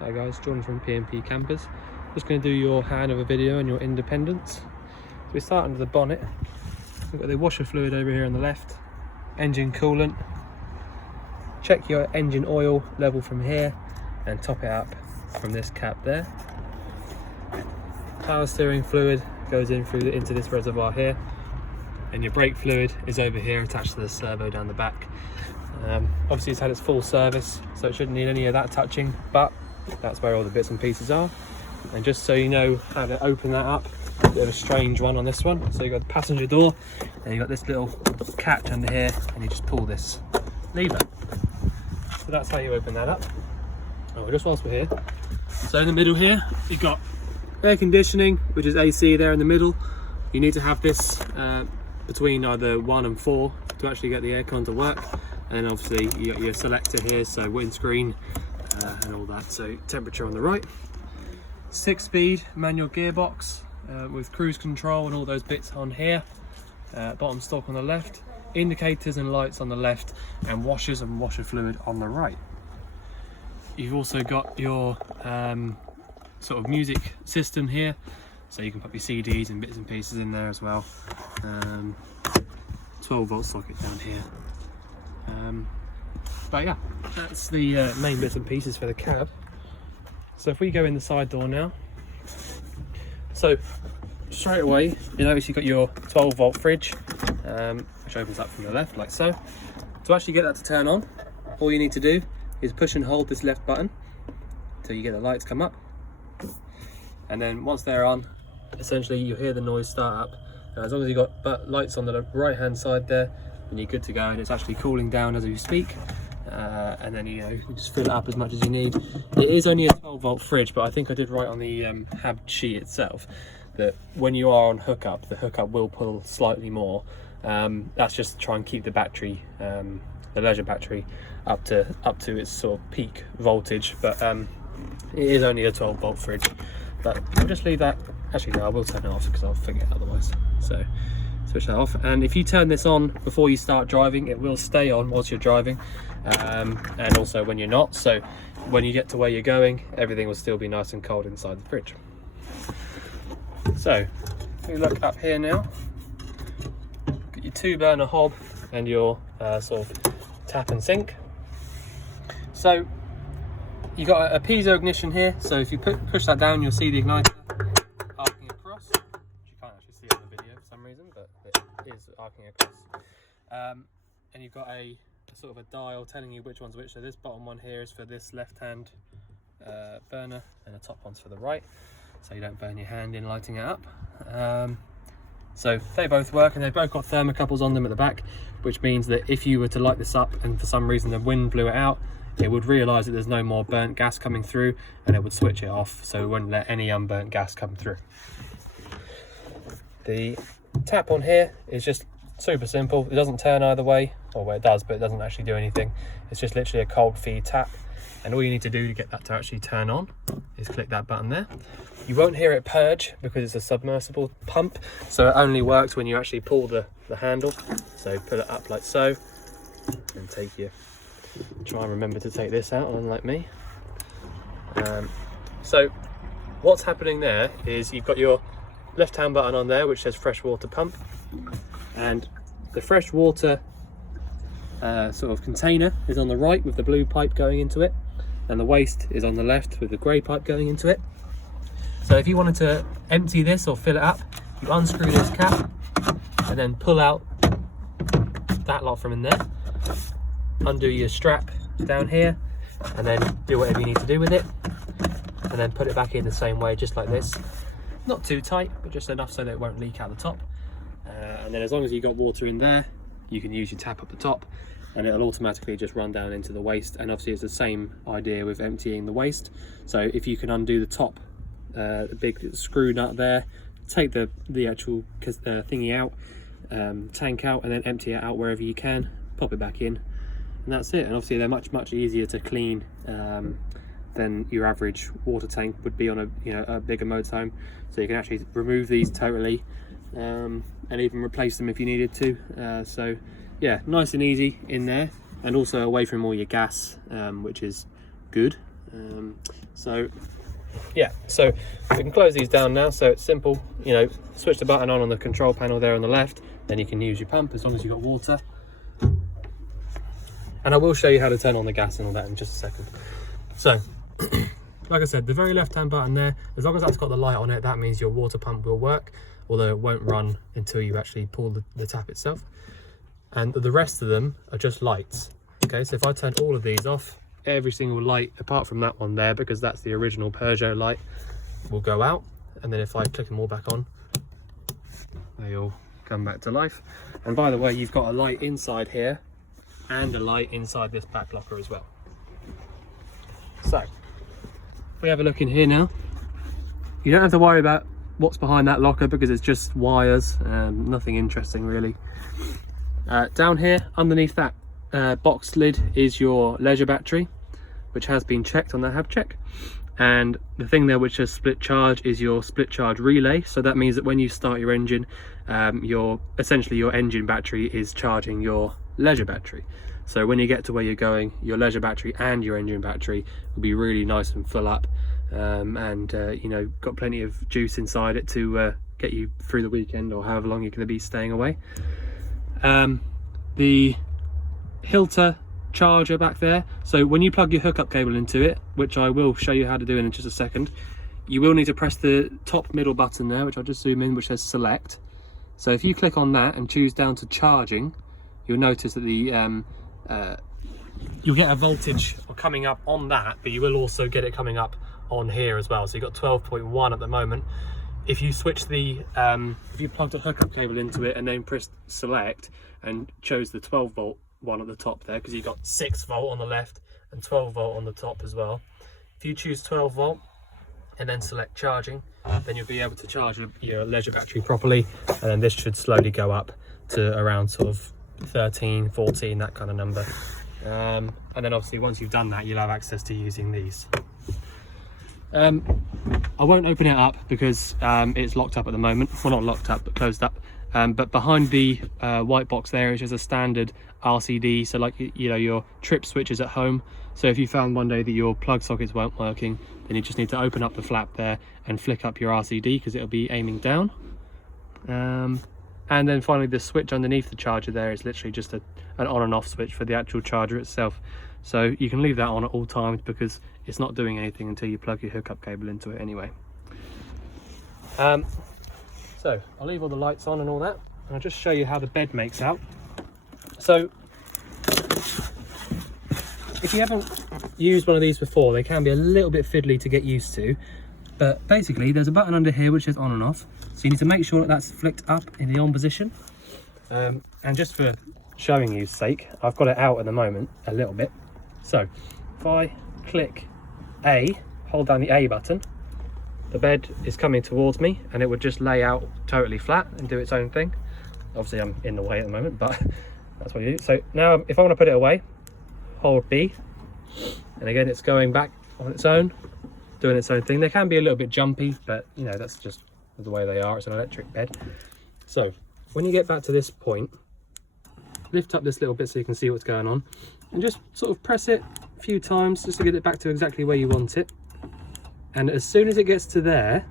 Hi guys, John from P&P Campers. Just going to do your handover video on your independence. So we start under the bonnet. We've got the washer fluid over here on the left, engine coolant. Check your engine oil level from here and top it up from this cap there. Power steering fluid goes in through into this reservoir here, and your brake fluid is over here attached to the servo down the back. Obviously it's had its full service, so it shouldn't need any of that touching, but that's where all the bits and pieces are. And just so you know how to open that up, a bit of a strange one on this one. So you've got the passenger door, and you've got this little catch under here, and you just pull this lever. So that's how you open that up. Oh, just whilst we're here, so in the middle here you've got air conditioning, which is AC there in the middle. You need to have this between either 1 and 4 to actually get the aircon to work. And then obviously you got your selector here, so windscreen and all that. So temperature on the right, 6-speed manual gearbox with cruise control and all those bits on here. Bottom stalk on the left, indicators and lights on the left, and washers and washer fluid on the right. You've also got your sort of music system here, so you can put your CDs and bits and pieces in there as well. 12-volt socket down here. But yeah, that's the main bits and pieces for the cab. So if we go in the side door now, so straight away you notice you've got your 12-volt fridge, which opens up from the left like so. To actually get that to turn on, all you need to do is push and hold this left button till you get the lights come up, and then once they're on, essentially you hear the noise start up. And as long as you've got lights on the right hand side there, then you're good to go, and it's actually cooling down as we speak. And then you just fill it up as much as you need. It is only a 12-volt fridge, but I think I did write on the hab sheet itself that when you are on hookup, the hookup will pull slightly more. That's just to try and keep the battery, the leisure battery, up to its sort of peak voltage. But it is only a 12-volt fridge. But I'll just leave that. Actually, no, I will turn it off because I'll forget otherwise. So switch that off, and if you turn this on before you start driving, it will stay on whilst you're driving, and also when you're not. So when you get to where you're going, everything will still be nice and cold inside the fridge. So if you look up here now, got your 2-burner hob and your sort of tap and sink. So you got a piezo ignition here, so if you push that down, you'll see the igniter arcing across, which you can't actually see on the video for some reason, but it is arcing across. And you've got a sort of a dial telling you which one's which. So this bottom one here is for this left hand burner, and the top one's for the right, so you don't burn your hand in lighting it up. So they both work, and they've both got thermocouples on them at the back, which means that if you were to light this up and for some reason the wind blew it out, it would realise that there's no more burnt gas coming through, and it would switch it off, so it wouldn't let any unburnt gas come through. The tap on here is just super simple. It doesn't turn either way, or well, it does, but it doesn't actually do anything. It's just literally a cold feed tap, and all you need to do to get that to actually turn on is click that button there. You won't hear it purge because it's a submersible pump, so it only works when you actually pull the handle. So pull it up like so, and try and remember to take this out, unlike me. So what's happening there is you've got your left hand button on there which says freshwater pump, and the freshwater sort of container is on the right with the blue pipe going into it, and the waste is on the left with the grey pipe going into it. So if you wanted to empty this or fill it up, you unscrew this cap and then pull out that lot from in there, undo your strap down here, and then do whatever you need to do with it, and then put it back in the same way, just like this. Not too tight, but just enough so that it won't leak out the top. And then as long as you've got water in there, you can use your tap up the top, and it'll automatically just run down into the waste. And obviously it's the same idea with emptying the waste. So if you can undo the top, the big screw nut there, take the actual thingy out, tank out, and then empty it out wherever you can, pop it back in, and that's it. And obviously they're much easier to clean than your average water tank would be on a bigger motorhome. So you can actually remove these totally, and even replace them if you needed to. So yeah, nice and easy in there, and also away from all your gas, which is good. So yeah, so we can close these down now. So it's simple, you know, switch the button on the control panel there on the left, then you can use your pump as long as you've got water. And I will show you how to turn on the gas and all that in just a second. So like I said, the very left hand button there, as long as that's got the light on it, that means your water pump will work, although it won't run until you actually pull the tap itself. And the rest of them are just lights. Okay, so if I turn all of these off, every single light apart from that one there, because that's the original Peugeot light, will go out. And then if I click them all back on, they all come back to life. And by the way, you've got a light inside here and a light inside this back locker as well. So if we have a look in here now, you don't have to worry about what's behind that locker because it's just wires, nothing interesting really. Down here underneath that box lid is your leisure battery, which has been checked on the hab check, and the thing there which has split charge is your split charge relay. So that means that when you start your engine, essentially your engine battery is charging your leisure battery. So when you get to where you're going, your leisure battery and your engine battery will be really nice and full up, and you know, got plenty of juice inside it to get you through the weekend or however long you're going to be staying away. The Hilter charger back there, so when you plug your hookup cable into it, which I will show you how to do in just a second, you will need to press the top middle button there, which I'll just zoom in, which says select. So if you click on that and choose down to charging, you'll notice that the you'll get a voltage coming up on that, but you will also get it coming up on here as well. So you've got 12.1 at the moment. If you switch the if you plugged a hookup cable into it and then pressed select and chose the 12 volt one at the top there, because you've got 6 volt on the left and 12 volt on the top as well. If you choose 12 volt and then select charging, then you'll be able to charge your leisure battery properly, and then this should slowly go up to around sort of 13, 14, that kind of number. And then obviously once you've done that, you'll have access to using these. I won't open it up because it's locked up at the moment. Well, not locked up, but closed up. But behind the white box there is just a standard RCD, so like, you know, your trip switches at home. So if you found one day that your plug sockets weren't working, then you just need to open up the flap there and flick up your RCD, because it'll be aiming down. And then finally the switch underneath the charger there is literally just an on and off switch for the actual charger itself. So you can leave that on at all times because it's not doing anything until you plug your hookup cable into it anyway. So I'll leave all the lights on and all that, and I'll just show you how the bed makes out. So if you haven't used one of these before, they can be a little bit fiddly to get used to, but basically there's a button under here which says on and off, so you need to make sure that that's flicked up in the on position. And just for showing you's sake, I've got it out at the moment a little bit. So if I click A, hold down the A button, the bed is coming towards me and it would just lay out totally flat and do its own thing. Obviously I'm in the way at the moment, but that's what you do. So now if I want to put it away, hold B, and again it's going back on its own, doing its own thing. They can be a little bit jumpy, but you know, that's just the way they are. It's an electric bed. So when you get back to this point, lift up this little bit so you can see what's going on, and just sort of press it a few times just to get it back to exactly where you want it. And as soon as it gets to there,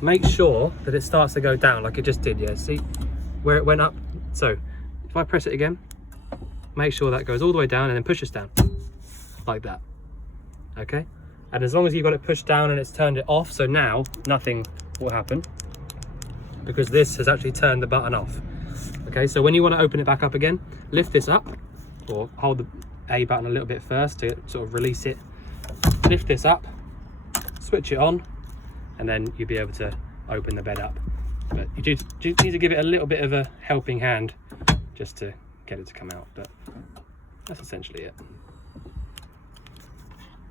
make sure that it starts to go down like it just did. Yeah, see where it went up? So if I press it again, make sure that goes all the way down and then push this down like that. Okay, and as long as you've got it pushed down and it's turned it off, so now nothing will happen because this has actually turned the button off. Okay, so when you want to open it back up again, lift this up, or hold the A button a little bit first to sort of release it. Lift this up, switch it on, and then you'll be able to open the bed up. But you do need to give it a little bit of a helping hand just to get it to come out, but that's essentially it.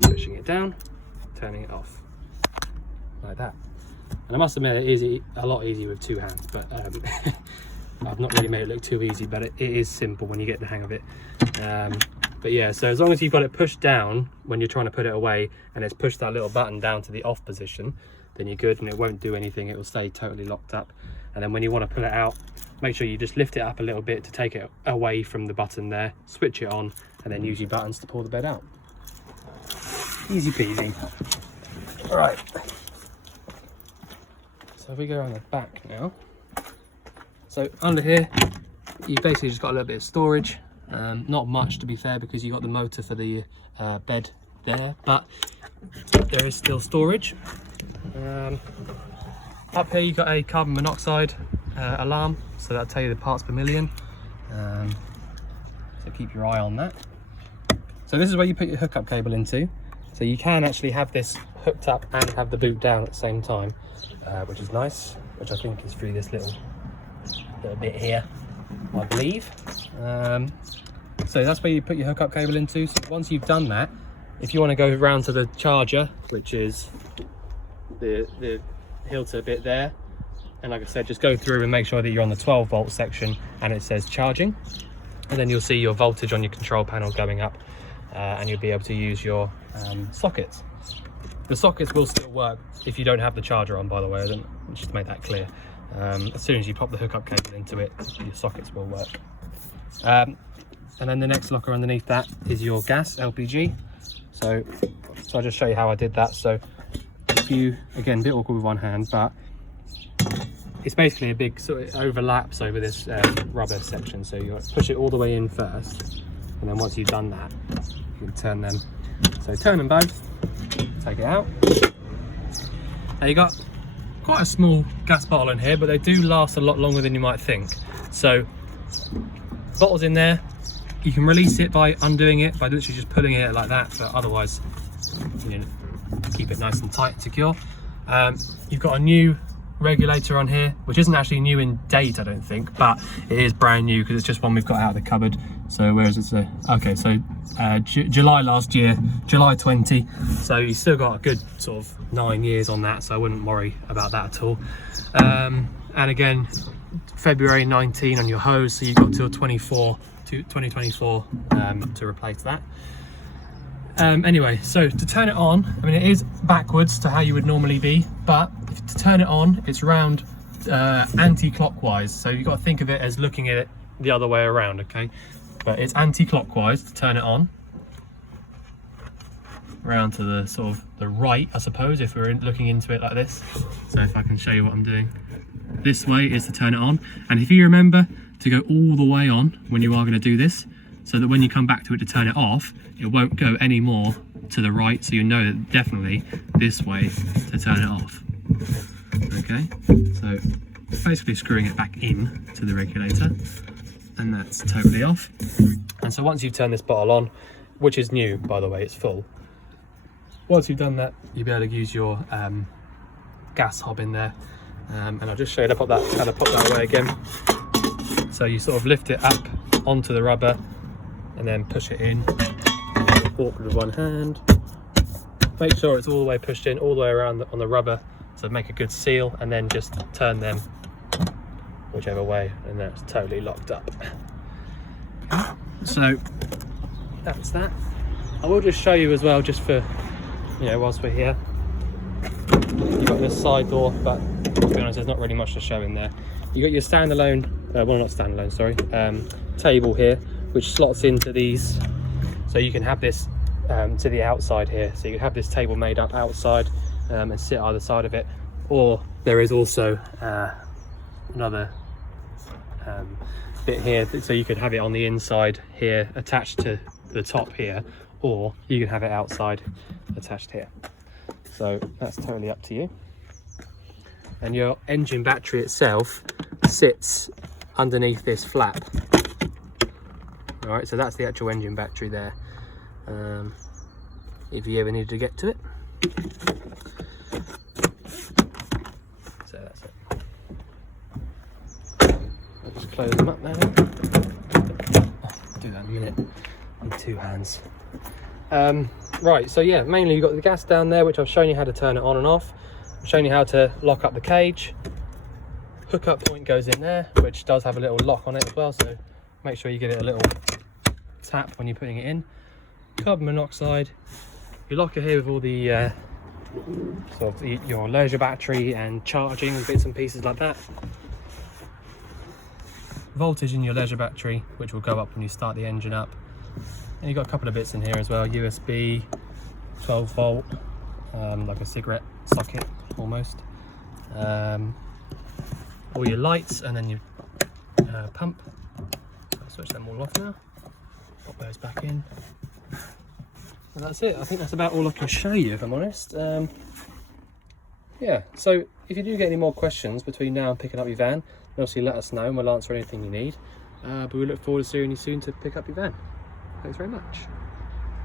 Pushing it down, turning it off like that. And I must admit it is a lot easier with 2 hands, but I've not really made it look too easy, but it is simple when you get the hang of it. But yeah, so as long as you've got it pushed down when you're trying to put it away, and it's pushed that little button down to the off position, then you're good and it won't do anything. It will stay totally locked up. And then when you want to pull it out, make sure you just lift it up a little bit to take it away from the button there, switch it on, and then use your buttons to pull the bed out. Easy peasy. Right. So if we go around the back now. So under here, you basically just got a little bit of storage. Not much to be fair, because you got the motor for the bed there, but there is still storage. Up here you got a carbon monoxide alarm, so that'll tell you the parts per million. So keep your eye on that. So this is where you put your hookup cable into. So you can actually have this hooked up and have the boot down at the same time, which is nice, which I think is through this little bit here, I believe. So that's where you put your hookup cable into. So once you've done that, if you want to go around to the charger, which is the Hilter bit there, and like I said, just go through and make sure that you're on the 12 volt section and it says charging, and then you'll see your voltage on your control panel going up, and you'll be able to use your sockets. The sockets will still work if you don't have the charger on, by the way. Just to make that clear. As soon as you pop the hookup cable into it, your sockets will work. And then the next locker underneath that is your gas LPG. So I'll just show you how I did that. So if you, again, a bit awkward with one hand, but it's basically a big sort of overlaps over this rubber section. So you push it all the way in first, and then once you've done that, you can turn them. So turn them both, take it out. Now you got quite a small gas bottle in here, but they do last a lot longer than you might think. So bottle's in there. You can release it by undoing it, by literally just pulling it like that, but otherwise, you know, keep it nice and tight and secure. You've got a new regulator on here, which isn't actually new in date, I don't think, but it is brand new because it's just one we've got out of the cupboard. So where is it? Okay, so July last year, July 20. So you still got a good sort of 9 years on that, so I wouldn't worry about that at all. And again, February 19 on your hose, so you've got till 2024 to replace that. Anyway, so to turn it on, I mean, it is backwards to how you would normally be, but to turn it on, it's round anti-clockwise. So you've got to think of it as looking at it the other way around, okay? But it's anti-clockwise to turn it on. Round to the sort of the right, I suppose, if we're looking into it like this. So if I can show you what I'm doing. This way is to turn it on. And if you remember to go all the way on when you are going to do this, so that when you come back to it to turn it off, it won't go any more to the right, so you know that definitely this way to turn it off. Okay, so basically screwing it back in to the regulator, and that's totally off. And so once you've turned this bottle on, which is new, by the way, it's full. Once you've done that, you'll be able to use your gas hob in there, and I'll just show you how to pop that away again. So you sort of lift it up onto the rubber and then push it in, awkward with one hand. Make sure it's all the way pushed in, all the way around on the rubber, so make a good seal, and then just turn them whichever way, and that's totally locked up. So that's that. I will just show you as well, just for, you know, whilst we're here. You've got this side door, but to be honest, there's not really much to show in there. You got your standalone, well, not standalone, sorry, table here, which slots into these, so you can have this to the outside here. So you can have this table made up outside and sit either side of it, or there is also another bit here, so you could have it on the inside here attached to the top here, or you can have it outside attached here. So that's totally up to you. And your engine battery itself sits underneath this flap. All right, so that's the actual engine battery there, if you ever needed to get to it. So that's it. I'll just close them up now. I'll do that in a minute in two hands. Right, so yeah, mainly you've got the gas down there, which I've shown you how to turn it on and off. I've shown you how to lock up the cage. Hookup point goes in there, which does have a little lock on it as well, so make sure you give it a little tap when you're putting it in. Carbon monoxide. Your locker here with all the sort of your leisure battery and charging and bits and pieces like that. Voltage in your leisure battery, which will go up when you start the engine up. And you've got a couple of bits in here as well, USB, 12 volt, like a cigarette socket almost. All your lights, and then your pump. I'll switch them all off now. Pop those back in. And that's it. I think that's about all I can show you, if I'm honest. Yeah, so if you do get any more questions between now and picking up your van, obviously let us know and we'll answer anything you need. But we look forward to seeing you soon to pick up your van. Thanks very much.